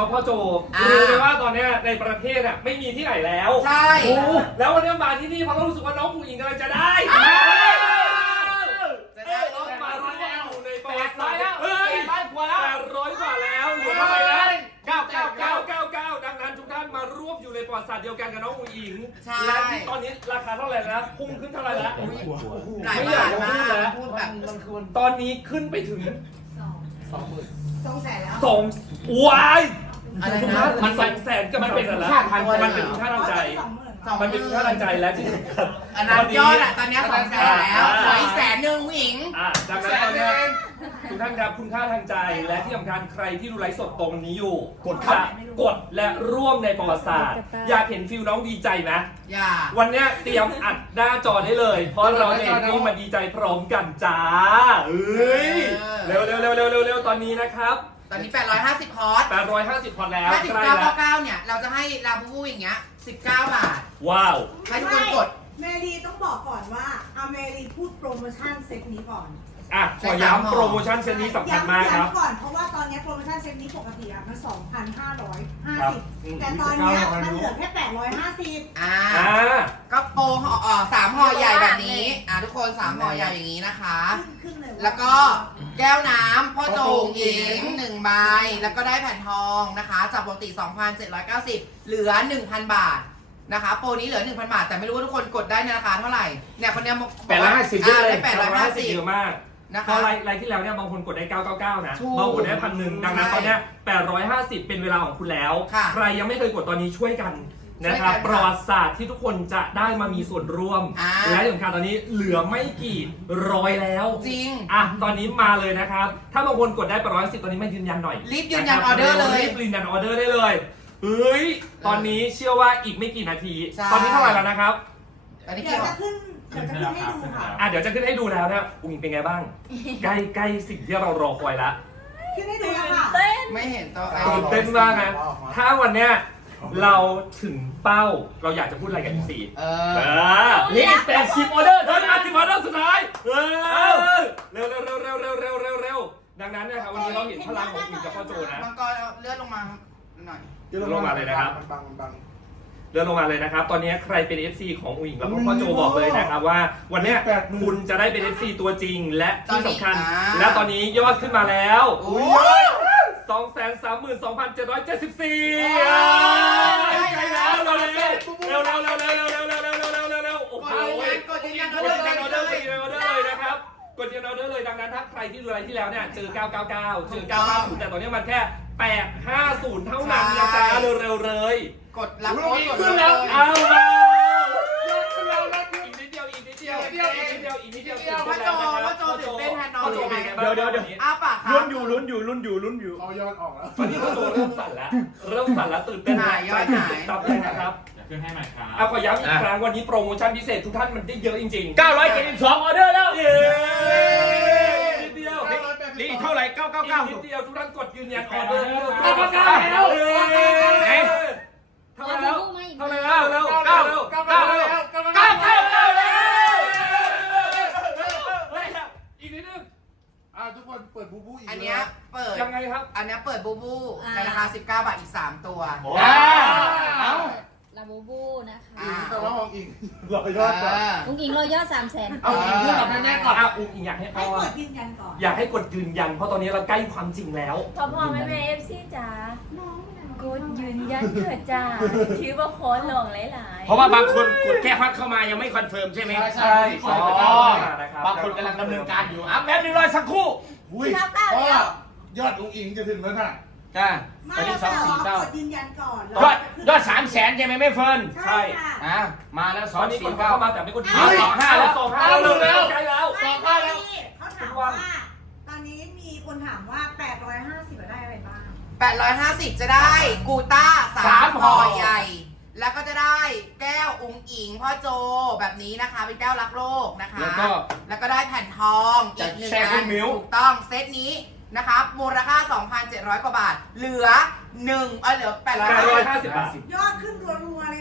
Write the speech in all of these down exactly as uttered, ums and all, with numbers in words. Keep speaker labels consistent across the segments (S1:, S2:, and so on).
S1: พ่อโจรู้ไหมว่าตอนนี้ในประเทศอ่ะไม่มีที่ไหนแล้ว
S2: ใช่
S1: แล้ววันนี้มาที่นี่เพราะเรารู้สึกว่าน้องผู้หญิงกำลังจะได้จะได้น้องมาร่วมอยู่ในประวัติศาสตร์เฮ้ยแปดร้อยกว่าแล้วเหลือเท่าไหร่นะเก้าเก้าเก้าเก้าเก้าดังนั้นทุกท่านมาร่วมอยู่ในประวัติศาสตร์เดียวกันกับน้องผู้หญิงและที่ตอนนี้ราคาเท่าไหร่นะพุ่งขึ้นเท่าไหร่แล้ว
S2: ไม่อยากพูดแล้วพูดแบบ
S1: ตอนนี้ขึ้นไปถึง
S3: สองหมื่น
S2: สองแสนแล้ว
S1: สองวาย
S2: อะไรนะ
S1: มันสองแสนก็มันเป็นค่าทางมันเป็นค่าทางใจมันเป็นค่าทางใจและที่สำคัญ
S2: อันนั้นยอดอะตอนนี้สองแสนแล้วขออีกแสนหนึ่งผู้หญิง
S1: อ่าดังนั้นตอนนี้ทุกท่านครับคุณค่าทางใจและที่สำคัญใครที่ดูไลฟ์สดตรงนี้อยู่กดครับกดและร่วมในประวัติศาสตร์อยากเห็นฟิลน้องดีใจไหม
S2: อยาก
S1: วันนี้เตรียมอัดหน้าจอได้เลยเพราะเราจะเห็นร่วมมาดีใจพร้อมกันจ้าเอ้ยเร็วเร็วเร็วเร็วเร็วเร็วตอนนี้นะครับ
S2: ตอนนี้แปดร้อยห้าสิบคอร์ส
S1: แปดร้อยห้าสิบคอร์สแล้ว
S2: ถ้าสิบเก้าเก้าเก้าเนี่ยเราจะให้ลาบูบูอย่างเงี้ยสิบเก้าบาท
S1: ว้าว
S2: ให้ทุกคนกด
S3: เมรีต้องบอกก่อนว่าเอาเมรีพูดโปรโมชั่นเซตนี้ก่อน
S1: อ่ะขอย้ำโปรโมชั่นเซตนี้สำคัญมากครับ
S3: ย้ำก่อนเพราะว่าตอนนี้โปรโมชั่นเซตนี้ปกติอ่ะมัน สองพันห้าร้อยห้าสิบ แต่ตอนนี้มันเหลือแค่แปดร้อยห้าสิบ
S2: อ่าก็โปรห่อสามห่อใหญ่แบบนี้อ่ะทุกคนสามห่อใหญ่อย่างนี้นะคะแล้วก็แก้วน้ำพ่อโจงหญิงหนึ่งใบแล้วก็ได้แผ่นทองนะคะจากปกติ สองพันเจ็ดร้อยเก้าสิบ เหลือ หนึ่งพัน บาทนะคะโปรนี้เหลือ หนึ่งพัน บาทแต่ไม่รู้ว่าทุกคนกดได้ในราคาเท่าไหร่เนี่ยคนเนี้ย
S1: แปดร้อยห้าสิบเยอะเลย
S2: แปดร้อยห้าสิบ
S1: เยอะมากนะคะไลน์ไลน์ที่แล้วเนี่ยบางคนกดได้เก้าเก้าเก้านะบางคนได้พันหนึ่งดังนั้นตอนนี้แปดร้อยห้าสิบเป็นเวลาของคุณแล้วใครยังไม่เคยกดตอนนี้ช่วยกันนะครับประวัติศาสตร์ที่ทุกคนจะได้มามีส่วนร่วมและที่สำคัญตอนนี้เหลือไม่กี่ร้อยแล้ว
S2: จริง
S1: อ่ะตอนนี้มาเลยนะครับถ้าบางคนกดได้แปดร้อยสิบตอนนี้ไม่ยืนยันหน่อย
S2: รีบยืนยันออเดอร์เลย
S1: รีบยืนยันออเดอร์ได้เลยเฮ้ยตอนนี้เชื่อว่าอีกไม่กี่นาทีตอนนี้เท่าไหร่แล้วนะครับ
S3: เดี๋ยวจะขึ้นเดี๋ยวจะขึ้นให้ดูค่ะ
S1: อ่ะเดี๋ยวจะขึ้นให้ดูแล้วนะอุ้งเป็นไงบ้างใกล้ใกล้สิ่งที่เรารอคอยละ
S3: ขึ้นให้ดูแล้วค่ะ
S2: ไม่เห็นตัวไอ้
S1: ตื่นเต้นมากนะถ้าวันเนี้ยเราถึงเป้าเราอยากจะพูดอะไรกับอีสี่เออนี่แปดสิบออเดอร์เท่านั้นสิบออเดอร์สุดท้ายเเร็วเร็วเร็วเร็วเร็วเร็วเร็วเร็วดังนั้นนะครับวันนี้เราเห็นพลังของคุณกับพ่อโจนะ
S2: มังกรเลื่อนลงมาหน่อย
S1: เลื่อนลงมาเลยนะครับเลื่อนลงมาเลยนะครับตอนนี้ใครเป็น เอฟ ซี ของอุ๋งอิงแล้วพ่อโจบอกเลยนะครับว่าวันนี้คุณจะได้เป็น เอฟ ซี ตัวจริงและที่สำคัญและตอนนี้ยอดขึ้นมาแล้วสองแสนสามหมื่นสองพันเจ็ดร้อยเจ็ดสิบสี่ใกล้แล้วเร็วเร็วเร็วเร็วเร็วเร็วเร็วเร็วเร็วเร็วเร็วเร็วเร็วเร็วเร็วโอ้โห
S2: กดยืนยันออ
S1: เดอร์
S2: เลย
S1: กดยืนยันออเดอร์กดยืนยันออเดอร์เลยนะครับกดยืนยันออเดอร์เลยดังนั้นถ้าใครที่ดูอะไรที่แล้วเนี่ยเจอเก้าเก้าเก้าเจอเก้าเก้าศูนย์แต่ตอนนี้มันแค่แปดห้าศูนย์เท่านั้นนะจ๊ะเร็วเร็วเลย
S2: กดรับโค้ด
S1: ขึ้นแล้วเอาแล้วขึ้นแล้วอีกนิดเดียวอีกนิดเดียวอีกนิดเดียวอีกนิดเดียวอีกนิดเดียว
S2: พ่อโจพ่อโจตื่นเต้นแทนน้องยังไง
S1: เดี๋ยวเดี๋ยวเดี๋ยว
S2: อ้าปาก
S1: ลุ้นอยู่ลุ้นอยู่ลุ้นอยู่ลุ้นอยู่
S4: เอายอดออกแล้ว
S1: ตอนนี้พ่อโจเริ่มสั่นแล้วเริ่มสั่นแล้วตื่นเต้น
S2: หายยอดหาย
S1: ตับเลยนะครับ
S4: ขึ้นให้ใหม่ครับ
S1: เอาขอย้ำอีกครั้งวันนี้โปรโมชั่นพิเศษทุกท่านมันได้เยอะจริงๆ
S4: เก้าร้อยเจ็ดสิบสองออเดอร์แล้ว
S1: เย้นิดเดียว
S4: นี่เท่าไหร่เก้าเก้าเก้า
S1: นิดเดียวทุกท่านกดยืนยันออเดอร์
S4: เก้าเก้าเก้าแล้ว
S1: เท่าไหร่แล้วเท่าไหร่แล้วเร็วเก้าเร็วเก้าเก้าเร็วเก้าเก้าเก้าเก้าเร็วอีกนิดนึง
S4: อ่าทุกคนเปิดบูบูอีก
S2: อันนี้เปิด
S1: ยังไงครับ
S2: อันนี้เปิดบูบูในราคาสิบเก้าบาทอีกสามตัว
S1: เอา
S5: ลาบูบูนะคะ
S4: แต่ว่าองอิงรอยอดก่อน
S5: องอิงรอยอดสามแสน
S1: เอาอิงพูดกับแม่ก่อนอ่ะองอิงอยากให้
S3: ให้กดยืนยันก่อน
S1: อยากให้กดยืนยันเพราะตอนนี้เราใกล้ความจริงแล้ว
S5: พ่อพ่อแม่แม่เอฟซีจ๋ากดยืนยันเถิดจ้าถือว่าโค้ดลงหลายๆ
S4: เพราะว่าบางคนกดแค่ฮอตเข้ามายังไม่คอนเฟิร์มใช่ไหม
S1: ใช่ใช่
S4: บางคนกำลังดำเนินการอยู่อ่ะแป๊บนึงรอสักครู่
S3: อุ้ยเพราะ
S4: ยอดองอิงจะถึงแล้วค่ะ
S3: จ้าตอนนี้สองสี่เก้ากดยืนยันก่อน
S4: ยอดยอดสามแสนใช่ไหมไม่เฟิร์น
S3: ใช่
S4: อ่ะมาแล้วสองสี่
S1: เก้ามาแต่ไม่กดยืนยัน
S4: สองห้าแล้ว
S1: สองห้าแล้วเร็วใกล้แล้ว
S3: สองห้าแล้วเขาถามว่าตอนนี้มีคนถามว่าแปดร้อยห้าสิบได้อะไรบ้าง
S2: แปดร้อยห้าสิบจะได้กูต้าสามห่อใหญ่แล้วก็จะได้แก้วองอิงพ่อโจแบบนี้นะคะเป็นแก้วรักโลกนะคะแล้วก็แล้วก็ได้แผ่นทองอีกหนึ่งอันถูกต้องเซตนี้นะครับมูลค่า สองพันเจ็ดร้อย กว่าบาทเหลือหนึ่งเออเหลือแปดร้อยห้าสิบ
S1: บาท
S3: ยอดขึ้นรัวๆเลยค่ะตอนนี้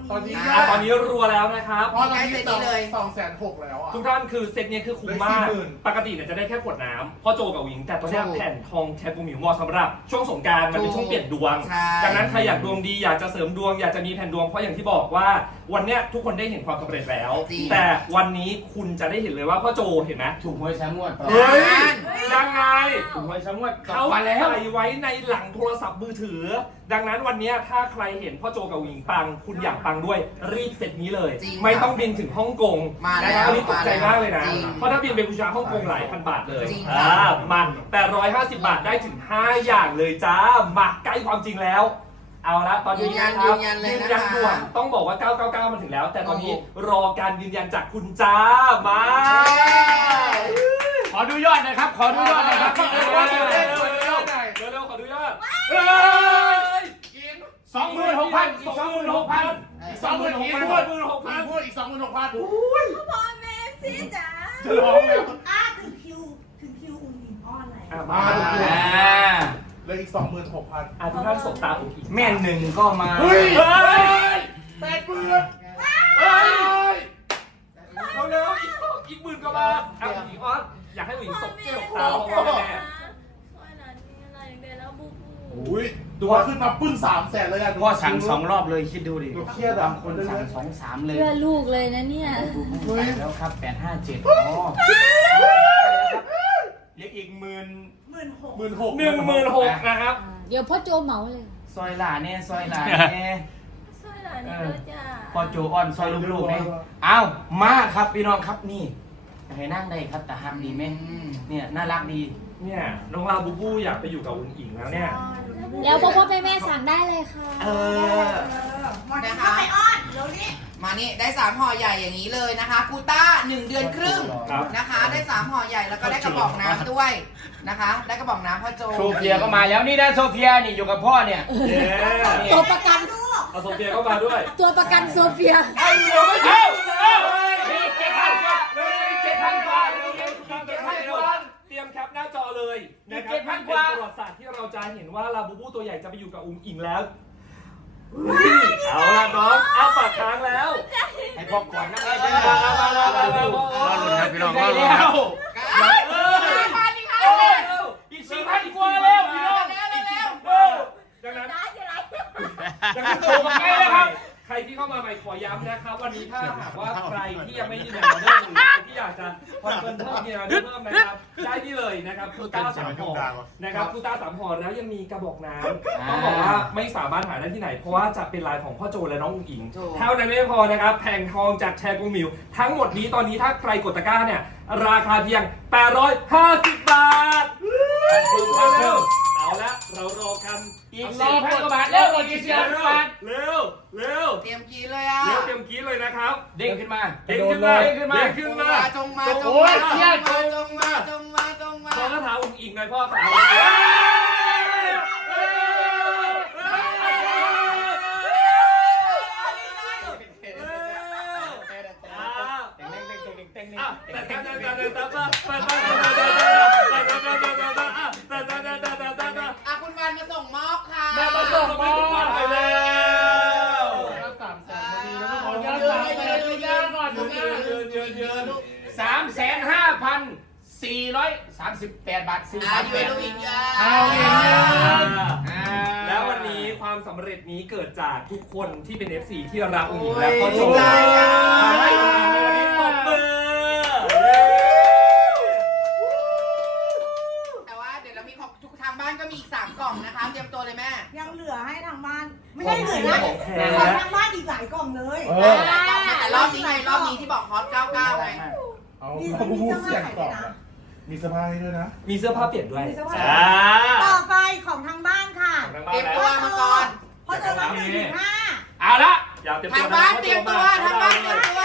S6: ตอนนี้
S1: อ่ะตอนนี้รัวแล้วนะครับ
S6: เพราะตอนนี้สองสองแสนหกแล้วอ่ะ
S1: ทุกท่านคือเซตเนี้ยคือคุ้มมาก
S6: เลยสี่หมื่น
S1: ปกติเนี่ยจะได้แค่ขวดน้ำพ่อโจกับวิงแต่ตอนเนี้ย
S6: ถูก
S1: แผ่นทองแชร์กูหมิวเหมาะสำหรับช่วงสงกรารมันเป็นช่วงเปลี่ยนดวง
S2: ใช่
S1: ดังนั้นใครอยากดวงดีอยากจะเสริมดวงอยากจะมีแผ่นดวงเพราะอย่างที่บอกว่าวันเนี้ยทุกคนได้เห็นความสำเร็จแล้ว
S2: จริง
S1: แต่วันนี้คุณจะได้เห็นเลยว่าพ่อโจเห็นไหม
S4: ถูกหวยชั้นงวด
S1: เฮ้ยยังไง
S4: ถูกหวยชั้นงวด
S1: เขา
S4: มาแล้ว
S1: ใส่ไว้ในหลังโทรศัพท์มือถือ ดังนั้นวันเนี้ยถ้าใครเห็นพ่อโจกับวิงปัง คุณอยากปังด้วยรีบเสร็จนี้เลย
S2: จริง
S1: ไม่ต้องบินถึงฮ่องกง
S2: มาแล้ว
S1: นะครับอันนี้ตกใจมากเลยนะ
S2: จริง
S1: เพราะถ้าบินไปบูชาฮ่องกงหลายพันบาทเลย
S2: จริง
S1: อ่ามันแต่ร้อยห้าสิบบาทได้ถึงห้าอย่างเลยจ้ามาใกล้ความจริงแล้ว เอาละตอนนี้
S2: ยืนยัน
S1: นะครับ
S2: ยืนยันเลยนะคะ
S1: ยืนยันด่วนต้องบอกว่าเก้าเก้าเก้ามันถึงแล้ว แต่ตอนนี้รอการยืนยันจากคุณจ้ามา
S4: ขอดูยอดหนะครับ ขอดูยอดหนะครับ
S1: เร็วๆเร็วๆเร็วๆเร็วๆเร็วๆขอดูยอดเฮ้ย
S4: สองหมื่นหกพันอีกสองหมื่นหกพัน
S1: อีกสองหมื่นหกพัน
S6: พูดหกพันพูดอีกสองหมื่นหกพัน
S5: พ่อแม่สิจ๋า
S6: จะร้องแล้ว
S3: อ่ะถึงคิวถึงคิวอุ่นอิ่มอ้อนอะไร
S1: อ่ะ
S6: มา
S1: มา
S6: ดู
S1: ดู
S6: เลย
S4: อ่า
S6: เลยอีกสองหมื่นหกพัน
S1: อ่ะทุกท่านสบตาผมอีก
S4: แม่หนึ่งก็มา
S6: เฮ้ย
S1: เฮ้ย
S6: แปดหมื่น
S1: เฮ้ยเร็วๆอีกสองอีกหมื่นกว่าบาทอ่ะอีกออสอยากให้ผู้หญิงสบสบตาพ่อแม่
S5: ช่วยหลานมีอะไรเดี๋ยวแล้วบูบู
S6: อุ้ยตัวขึ้นมาปึ้งสามแสนเลยอ่ะ
S4: พ่อสั่งสองรอบเลยคิดดูดิ
S6: เครียดอ่ะ
S4: บางคนสั่งสองสามเลย
S5: เพื่อลูกเลยนะเนี่ย
S4: ดูไปแล้วครับแปดห้าเจ็ดอ๋อเหลืออีกหมื่น
S3: หมื่นหก
S6: หมื่นหก
S1: หนึ่งหมื่นหกนะครับ
S5: เดี๋ยวพ่อโจเหมาเลย
S4: ซอยหลาเนี่ยซอยหลาเนี่ย
S5: ช่วยหลานนี่เด้อจ้า
S4: พอโจอ่อนซอยลูกๆเนี่ยอ้าวมาครับพี่น้องครับนี่ให้นั่งได้ครับแต่ฮักดีไหมเนี่ยน่ารักดี
S1: เนี่ยน้องลาบูบูอยากไปอยู่กับอุ้งอิงแล้วเนี่ย
S5: แล้วพ่อพ่อแม่แม่สั่งได้เลยค่ะ
S4: เอ
S3: เอ
S4: อ
S3: อหมดนะคะไปอ้อนเดี๋ยวนี้
S2: มานี่ได้สามห่อใหญ่อย่างนี้เลยนะคะกูต้าหนึ่งเดือนครึ่ง
S1: ครับ
S2: นะคะ ได้สามห่อใหญ่แล้วก็ได้กระบอกน้ำด้วยนะคะ ได้กระบอกน้ำพ่อโจ
S4: โซเฟียก็มาแล้วนี่นะโซเฟียนี่อยู่กับพ่อเนี่ย
S1: เย้
S5: ตัวประกัน
S1: เอาโซเฟียเข้ามาด้วย
S5: ตัวประกันโซเฟีย
S1: ไอ้เราไม่ถึง
S4: เอ้ามีเจ็ดพันกว่ามีเจ็ดพันกว่ามีเจ็ดพันกว่า
S1: เตรียมแคปหน้าจอเลยนะครับ
S4: เจ็ดพั
S1: เป็น
S4: นกว่า
S1: ประวัติศาสตร์ที่เราจะเห็นว่าลาบูบูตัวใหญ่จะไปอยู่กับอุ้งอิงแล้วเฮ้ยเอาละน้องอ้าปากค้างแล้ว
S4: ให้พ่อก่อนนะ
S1: มามามามามามา
S4: รอลุ้นครับพี่น้องรอ
S1: มา
S4: ลุ้น
S1: แล้
S4: ครับ
S1: ว
S2: เอ้ยห้าพันอีกห้า
S1: เอ้
S2: พั
S1: ย
S2: น
S1: อีกสี่พันกว่าแล้วพี่น้อง
S2: เร็วเร็วเร็ว
S1: เออดังนั้น
S5: ได้จะไร
S1: ดังนั้นโทรมาใกล้แล้วครับ ใครที่เข้ามาใหม่ขอย้ำนะครับ วันนี้ถ้าหากว่าใครที่ยังไม่ยืนยันออเดอร์หรือใครที่อยากจะคอนเฟิร์มเพิ่มยืนยันออเดอร์เพิ่มนะครับ ได้ที่เลยนะครับคูต้าสามห่อนะครับคูต้าสามห่อแล้วยังมีกระบอกน้ำต้องบอกว่าไม่สามารถหาได้ที่ไหน เพราะว่าจะเป็นลายของพ่อโจและน้องอุ๋งอิง เท่านั้นไม่พอนะครับแผงทองจากแชร์กูมิวทั้งหมดนี้ตอนนี้ถ้าใครกดตะกร้าเนี่ยราคาเพียงแปดร้อยห้าสิบบาทเร็วเอาละเรารอกัน
S4: อีกสี่พันกว่าบาทเร็วอีกสี่พันกว่าบาท
S1: เร็วเร็ว
S2: เตรียมกินเลยอ่ะ
S1: เร็วเตรียมกรีดเลยนะครับ
S4: เด้งขึ้นมา
S1: เด้งขึ้นมา
S4: เด้งขึ้นมา
S1: เด้งขึ้นมา
S2: จงมาจง
S1: โอ้
S2: มาย
S1: เครียด
S2: จงมาจงมาจงมา
S1: ขอคาถาอุ้งอิงหน่อยพ่อคาถา
S2: อ่ะคุณวันมาส่งมอบค่ะ
S1: แม่มาส่งมอบไปแล้ว
S6: สามแสนพอดีแล้วทุกคน
S2: เยอะเยอะเยอะก่อน
S1: ยืนยืนยืนยืน
S4: สามแสนห้าพันสี่ร้อยสามสิบแปดบาทสี่
S2: อ่ะ
S4: พัน
S2: อยู่
S4: แปด
S2: ลูกอีกเยอะ
S4: เอาอีกเยอะ
S1: แล้ววันนี้ความสำเร็จนี้เกิดจากทุกคนที่เป็น เอฟ ซี ที่รักอุ้งอิงและพ่อโจทำให้อุ้งอิงในวันนี้ตบมือ
S2: แต่ว่าเดี๋ยวเรามีของทุกทางบ้านก็มีอีกสามกล่องนะคะเตรียมตัวเลยแม่
S3: ยังเหลือให้ทางบ้าน ไม่ใช่เหลือนะขอทางบ้านอีกหลายกล่องเลย
S6: เอ
S2: แต่รอบนี้ไงรอบนี้ที่บอกฮอตเก้าเก้าไง
S6: เอาเอาบูบูเสียงก่อนนะมีสบายด้วยนะ
S1: มีเสื้อผ้าเปลี่ยนด้วย
S3: ต่อไปของทางบ้านค่ะ
S2: เตรียมตัวมาก่อน
S3: เพราะจะรับหนึ่งถึงห้า
S4: เอาละ
S1: อย่าเตรียม
S2: ทา
S1: ตัว
S2: งบ้านเตรียมตัวทางบ้านเตรียมตัว